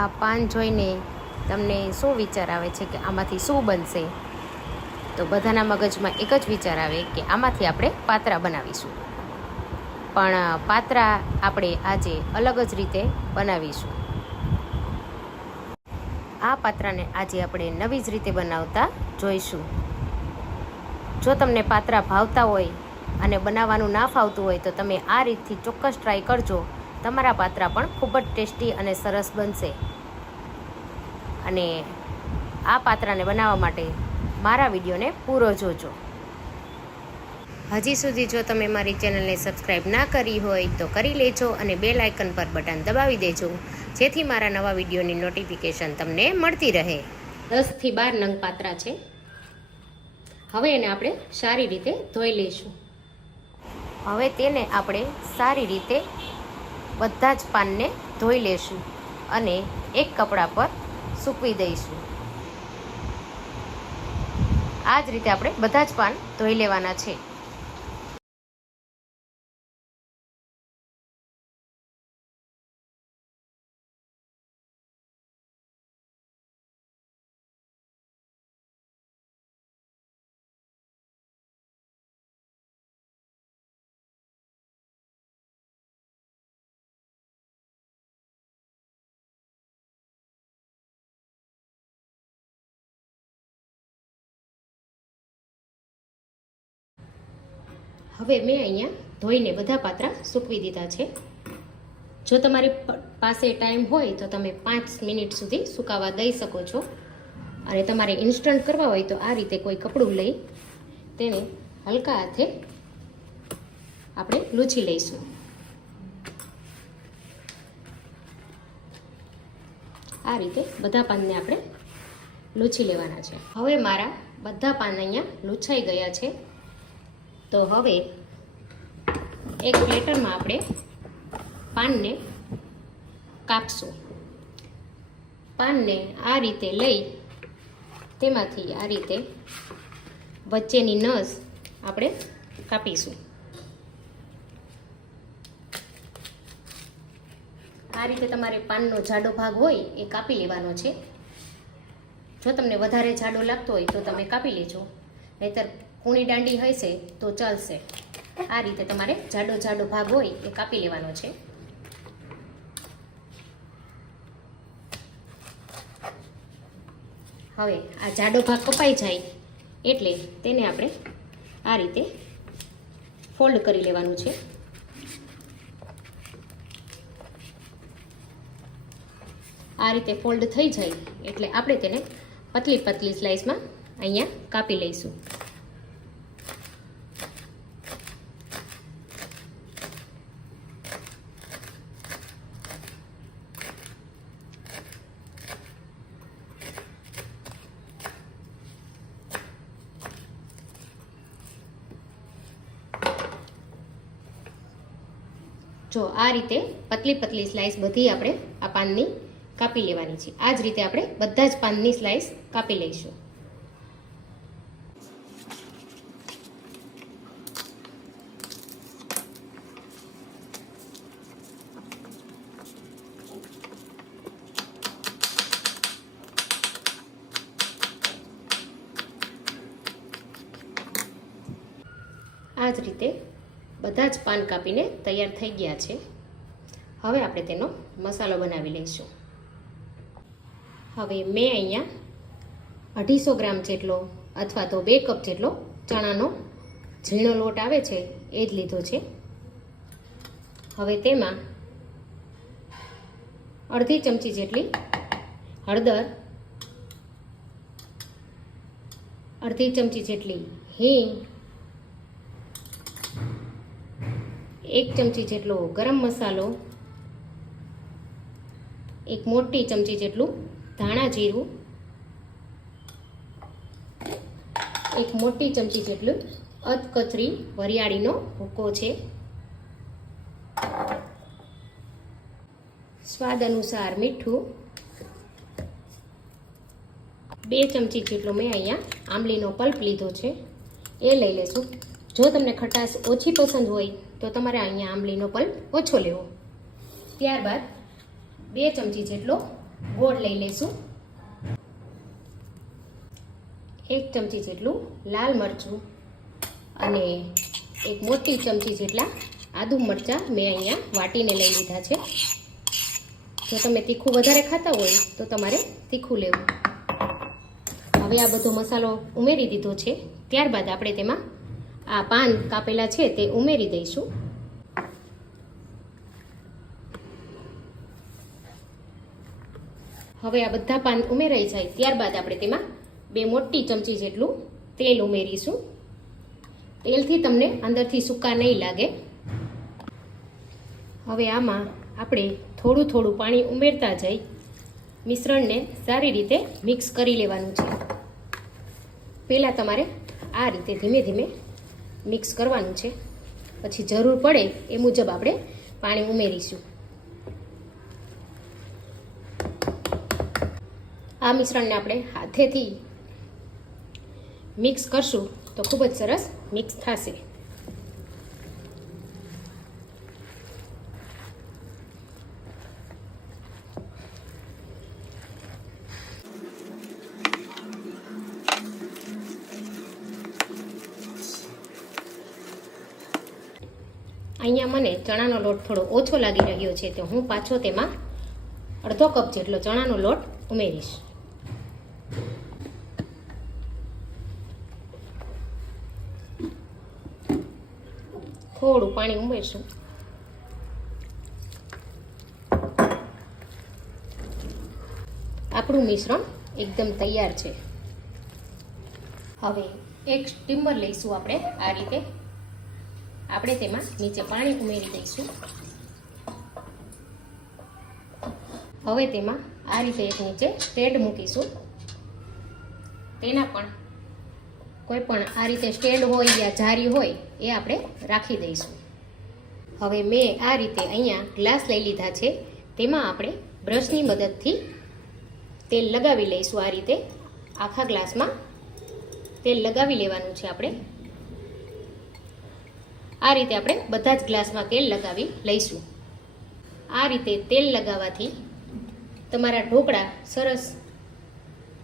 આ પાન જોઈને તમને શું વિચાર આવે છે કે આમાંથી શું બનશે? તો બધાના મગજમાં એક જ વિચાર આવે કે આમાંથી આપણે પાત્રા બનાવીશું. પણ પાત્રા આપણે આજે અલગ જ રીતે બનાવીશું. આ પાત્રાને આજે આપણે નવી જ રીતે બનાવતા જોઈશું. જો તમને પાત્રા ભાવતા હોય અને બનાવવાનું ના ફાવતું હોય તો તમે આ રીતથી ચોક્કસ ટ્રાય કરજો. તમારા પાત્રા પણ ખૂબ જ ટેસ્ટી અને સરસ બનશે. અને આ પાત્રાને બનાવવા માટે મારા વિડીયોને પૂરો જોજો. હજી સુધી જો તમે મારી ચેનલને સબસ્ક્રાઈબ ના કરી હોય તો કરી લેજો અને બેલ આઇકન પર બટન દબાવી દેજો, જેથી મારા નવા વિડીયોની નોટિફિકેશન તમને મળતી રહે. 10 થી 12 નંગ પાત્રા છે. હવે એને આપણે સારી રીતે ધોઈ લઈશું. હવે તેને આપણે સારી રીતે બધા જ પાનને ધોઈ લેશું અને એક કપડા પર સૂકવી દઈશું. આ જ રીતે આપણે બધા જ પાન ધોઈ લેવાના છે. હવે મેં અહીંયા ધોઈને બધા પાત્રા સૂકવી દીધા છે. જો તમારી પાસે ટાઈમ હોય તો તમે 5 મિનિટ સુધી સુકાવા દઈ શકો છો. અને તમારે ઇન્સ્ટન્ટ કરવા હોય તો આ રીતે કોઈ કપડું લઈ તેને હલકા હાથે આપણે લૂછી લઈશું. આ રીતે બધા પાનને આપણે લૂછી લેવાના છે. હવે મારા બધા પાન અહીંયા લૂછાઈ ગયા છે. તો હવે એક પ્લેટરમાં આપણે પાનને કાપશું. પાનને આ રીતે લઈ તેમાંથી આ રીતે વચ્ચેની નસ આપણે કાપીશું. આ રીતે તમારે પાનનો જાડો ભાગ હોય એ કાપી લેવાનો છે. જો તમને વધારે જાડો લાગતો હોય તો તમે કાપી લેજો, નહીતર કૂણી દાંડી હશે તો ચાલશે. આ રીતે તમારે જાડો ભાગ હોય એ કાપી લેવાનો છે. હવે આ જાડો ભાગ કપાઈ જાય એટલે તેને આપણે આ રીતે ફોલ્ડ કરી લેવાનું છે. આ રીતે ફોલ્ડ થઈ જાય એટલે આપણે તેને પતલી પતલી સ્લાઇસમાં અહીંયા કાપી લઈશું. જો આ રીતે પતલી પતલી સ્લાઇસ બધી આપણે આ પાનની કાપી લેવાની છે. આ જ રીતે આપણે બધા જ પાનની સ્લાઇસ કાપી લઈશું. આ જ રીતે બધા જ પાન કાપીને તૈયાર થઈ ગયા છે. હવે આપણે તેનો મસાલો બનાવી લઈશું. હવે મેં અહીંયા 250 ગ્રામ જેટલો અથવા તો 2 કપ જેટલો ચણાનો ઝીણો લોટ આવે છે એ જ લીધો છે. હવે તેમાં અડધી ચમચી જેટલી હળદર, અડધી ચમચી જેટલી હિંગ, 1 ચમચી જેટલો ગરમ મસાલો, 1 મોટી ચમચી જેટલું ધાણા જીરું, 1 મોટી ચમચી જેટલું અધકચરી વરિયાળીનો ભૂકો છે, સ્વાદ અનુસાર મીઠું, 2 ચમચી જેટલો મેં અહીંયા આંબલીનો પલ્પ લીધો છે એ લઈ લેશું. જો તમને ખટાશ ઓછી પસંદ હોય તો તમારે અહીંયા આંબલીનો પલ્પ ઓછો લેવો. ત્યારબાદ 2 ચમચી જેટલો ગોળ લઈ લઈશું, 1 ચમચી જેટલું લાલ મરચું અને 1 મોટી ચમચી જેટલા આદુ મરચાં મેં અહીંયા વાટીને લઈ લીધા છે. જો તમે તીખું વધારે ખાતા હોય તો તમારે તીખું લેવું. હવે આ બધો મસાલો ઉમેરી દીધો છે. ત્યારબાદ આપણે તેમાં આ પાન કાપેલા છે તે ઉમેરી દઈશું. હવે આ બધા પાન ઉમેરાઈ જાય ત્યારબાદ આપણે તેમાં 2 મોટી ચમચી જેટલું તેલ ઉમેરીશું. તેલથી તમને અંદરથી સૂકા નહીં લાગે. હવે આમાં આપણે થોડું થોડું પાણી ઉમેરતા જઈ મિશ્રણને સારી રીતે મિક્સ કરી લેવાનું છે. પહેલાં તમારે આ રીતે ધીમે ધીમે મિક્સ કરવાનું છે, પછી જરૂર પડે એ મુજબ આપણે પાણી ઉમેરીશું. આ મિશ્રણને આપણે હાથેથી મિક્સ કરશું તો ખૂબ જ સરસ મિક્સ થશે. અહીંયા મને ચણાનો લોટ થોડો ઓછો લાગી રહ્યો છે તો હું પાછો તેમાં અડધો કપ જેટલો ચણાનો લોટ ઉમેરીશ. થોડું પાણી ઉમેરશું. આપણું મિશ્રણ એકદમ તૈયાર છે. હવે એક સ્ટીમર લઈશું આપણે. આ રીતે આપણે તેમાં નીચે પાણી ઉમેરી દઈશું. હવે તેમાં આ રીતે એક નીચે સ્ટેન્ડ મૂકીશું. તેના પણ કોઈ પણ આ રીતે સ્ટેન્ડ હોય યા જારી હોય એ આપણે રાખી દઈશું. હવે મેં આ રીતે અહીંયા ગ્લાસ લઈ લીધા છે. તેમાં આપણે બ્રશની મદદથી તેલ લગાવી લઈશું. આ રીતે આખા ગ્લાસમાં તેલ લગાવી લેવાનું છે આપણે. આ રીતે આપણે બધા જ ગ્લાસમાં તેલ લગાવી લઈશું. આ રીતે તેલ લગાવવાથી તમારા ઢોકળા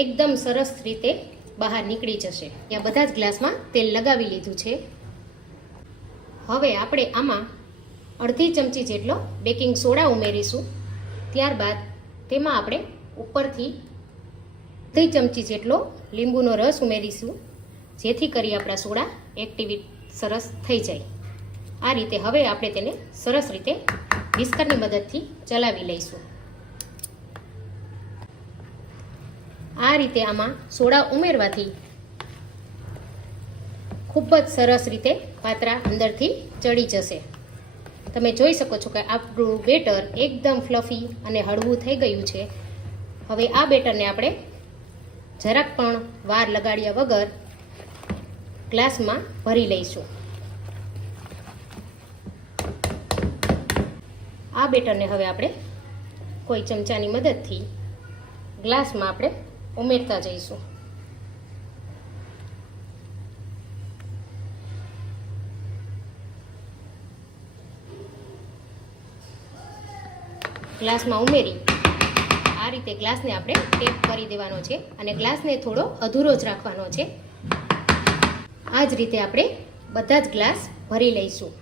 એકદમ સરસ રીતે બહાર નીકળી જશે. ત્યાં બધા જ ગ્લાસમાં તેલ લગાવી લીધું છે. હવે આપણે આમાં અડધી ચમચી જેટલો બેકિંગ સોડા ઉમેરીશું. ત્યારબાદ તેમાં આપણે ઉપરથી અડધી ચમચી જેટલો લીંબુનો રસ ઉમેરીશું, જેથી કરી આપણા સોડા એક્ટિવેટ સરસ થઈ જાય. આ રીતે હવે આપણે તેને સરસ રીતે વિસ્કરની મદદથી ચલાવી લઈશું. આ રીતે આમાં સોડા ઉમેરવાથી ખૂબ જ સરસ રીતે પાત્રા અંદરથી ચડી જશે. તમે જોઈ શકો છો કે આપણું બેટર એકદમ ફ્લફી અને હળવું થઈ ગયું છે. હવે આ બેટરને આપણે જરાક પણ વાર લગાડ્યા વગર ગ્લાસમાં ભરી લઈશું. આ બેટરને હવે આપણે કોઈ ચમચાની મદદથી ગ્લાસમાં આપણે ઉમેરતા જઈશું. ગ્લાસમાં ઉમેરી આ રીતે ગ્લાસને આપણે ટેપ કરી દેવાનો છે અને ગ્લાસને થોડો અધૂરો જ રાખવાનો છે. આ જ રીતે આપણે બધા જ ગ્લાસ ભરી લઈશું.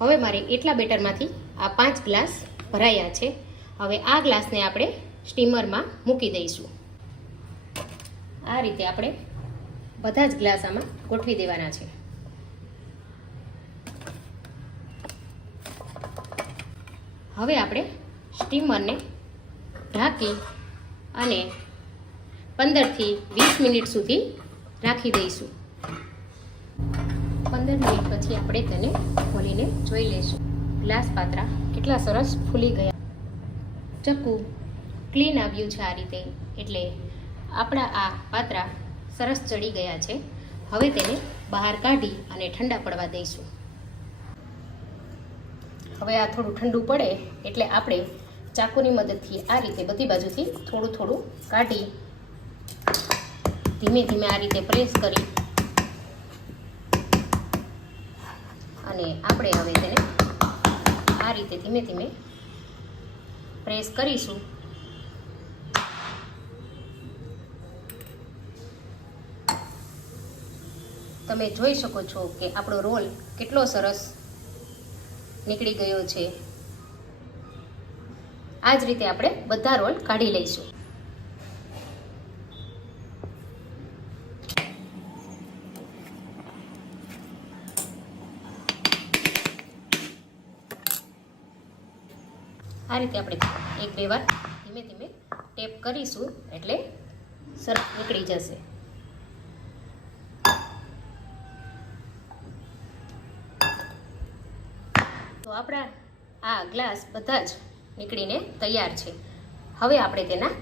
હવે મારે એટલા બેટરમાંથી આ 5 ગ્લાસ ભરાયા છે. હવે આ ગ્લાસને આપણે સ્ટીમરમાં મૂકી દઈશું. આ રીતે આપણે બધા જ ગ્લાસ આમાં ગોઠવી દેવાના છે. હવે આપણે સ્ટીમરને ઢાંકી અને 15 થી 20 મિનિટ સુધી રાખી દઈશું. 15 મિનિટ પછી આપણે તેને ખોલીને જોઈ લઈશું. ગ્લાસ પાત્રા કેટલા સરસ ફૂલી ગયા. ચક્કુ ક્લીન આવ્યું છે આ રીતે, એટલે આપણા આ પાત્રા સરસ ચડી ગયા છે. હવે તેને બહાર કાઢી અને ઠંડા પડવા દઈશું. હવે આ થોડું ઠંડુ પડે એટલે આપણે ચાકુની મદદથી આ રીતે બધી બાજુથી થોડું થોડું કાઢી ધીમે ધીમે આ રીતે પ્રેસ કરી અને આપણે હવે તેને રીતે ધીમે ધીમે પ્રેસ કરીશું. તમે જોઈ શકો છો કે આપણો રોલ કેટલો સરસ નીકળી ગયો છે. આ જ રીતે આપણે બધા રોલ કાઢી લઈશું. આ રીતે આપણે 1-2 વાર ધીમે ધીમે ટેપ કરીશું એટલે સરસ નીકળી જશે. તો આપણા આ ગ્લાસ બધા જ નીકળીને તૈયાર છે. હવે આપણે તેના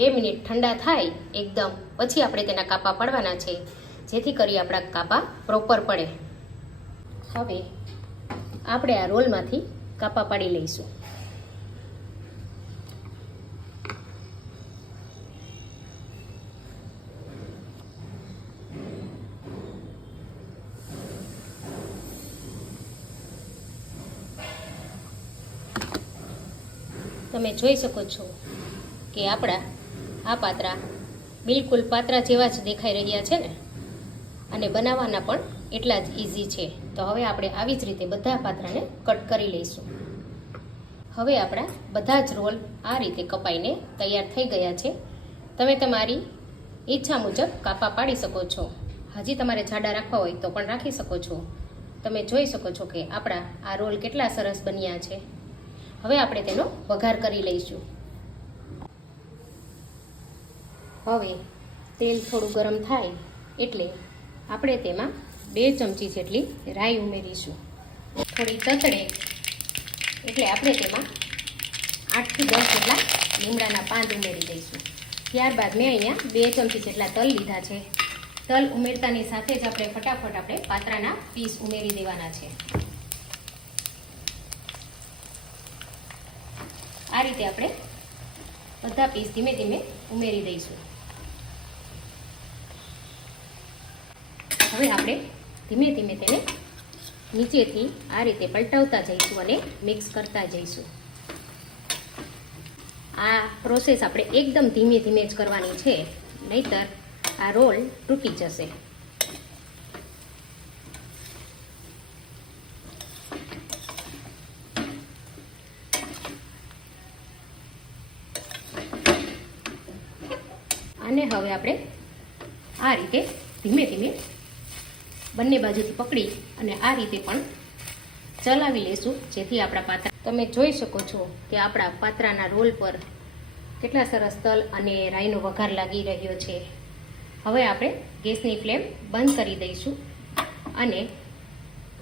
2 મિનિટ ઠંડા થાય એકદમ, પછી આપણે તેના કાપા પાડવાના છે, જેથી કરી આપણા કાપા પ્રોપર પડે. હવે આપણે આ રોલમાંથી કાપા પાડી લઈશું. તમે જોઈ શકો છો કે આપણા આ પાત્રા બિલકુલ પાત્રા જેવા જ દેખાઈ રહ્યા છે ને, અને બનાવવાના પણ એટલા જ ઇઝી છે. તો હવે આપણે આવી જ રીતે બધા પાત્રાને કટ કરી લઈશું. હવે આપણા બધા જ રોલ આ રીતે કપાઈને તૈયાર થઈ ગયા છે. તમે તમારી ઈચ્છા મુજબ કાપા પાડી શકો છો. હજી તમારે જાડા રાખવા હોય તો પણ રાખી શકો છો. તમે જોઈ શકો છો કે આપણા આ રોલ કેટલા સરસ બન્યા છે. હવે આપણે તેનો વઘાર કરી લઈશું. હવે તેલ થોડું ગરમ થાય એટલે આપણે તેમાં 2 ચમચી જેટલી રાઈ ઉમેરીશું. થોડી તતડે એટલે આપણે તેમાં 8 થી 10 જેટલા લીમડાના પાન ઉમેરી દઈશું. ત્યારબાદ મેં અહીંયા 2 ચમચી જેટલા તલ લીધા છે. તલ ઉમેરતાની સાથે જ આપણે ફટાફટ આપણે પાત્રાના પીસ ઉમેરી દેવાના છે. આ રીતે આપણે બધા પીસ ધીમે ધીમે ઉમેરી દઈશું. હવે આપણે ધીમે ધીમે તેને નીચેથી આ રીતે પલટાવતા જઈશું અને મિક્સ કરતા જઈશું. આ પ્રોસેસ આપણે એકદમ ધીમે ધીમે જ કરવાની છે, નહીતર આ રોલ તૂટી જશે. અને હવે આપણે આ રીતે ધીમે ધીમે બંને બાજુથી પકડી અને આ રીતે પણ ચલાવી લેશું, જેથી આપણા પાત્રા, તમે જોઈ શકો છો કે આપણા પાત્રાના રોલ પર કેટલા સરસ તલ અને રાઈનો વઘાર લાગી રહ્યો છે. હવે આપણે ગેસની ફ્લેમ બંધ કરી દઈશું અને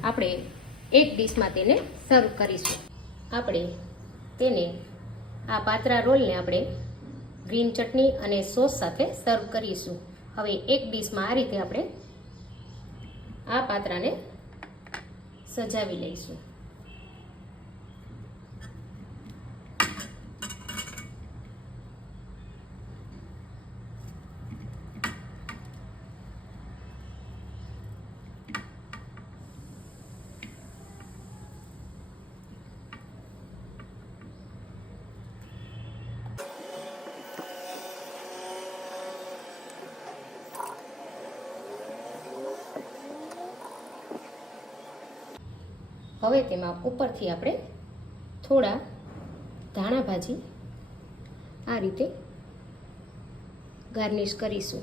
આપણે એક ડીશમાં તેને સર્વ કરીશું. આપણે તેને આ પાત્રા રોલને આપણે ગ્રીન ચટણી અને સોસ સાથે સર્વ કરીશું. હવે એક ડીશમાં આ રીતે આપણે આ પાત્રાને સજાવી લઈશું. હવે તેમાં ઉપરથી આપણે થોડા ધાણા ભાજી આ રીતે ગાર્નિશ કરીશું.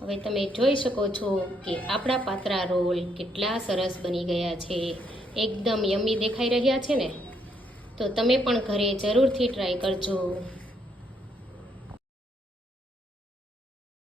હવે તમે જોઈ શકો છો કે આપણા પાત્રા રોલ કેટલા સરસ બની ગયા છે. એકદમ યમ્મી દેખાઈ રહ્યા છે ને. તો તમે પણ ઘરે જરૂરથી ટ્રાય કરજો.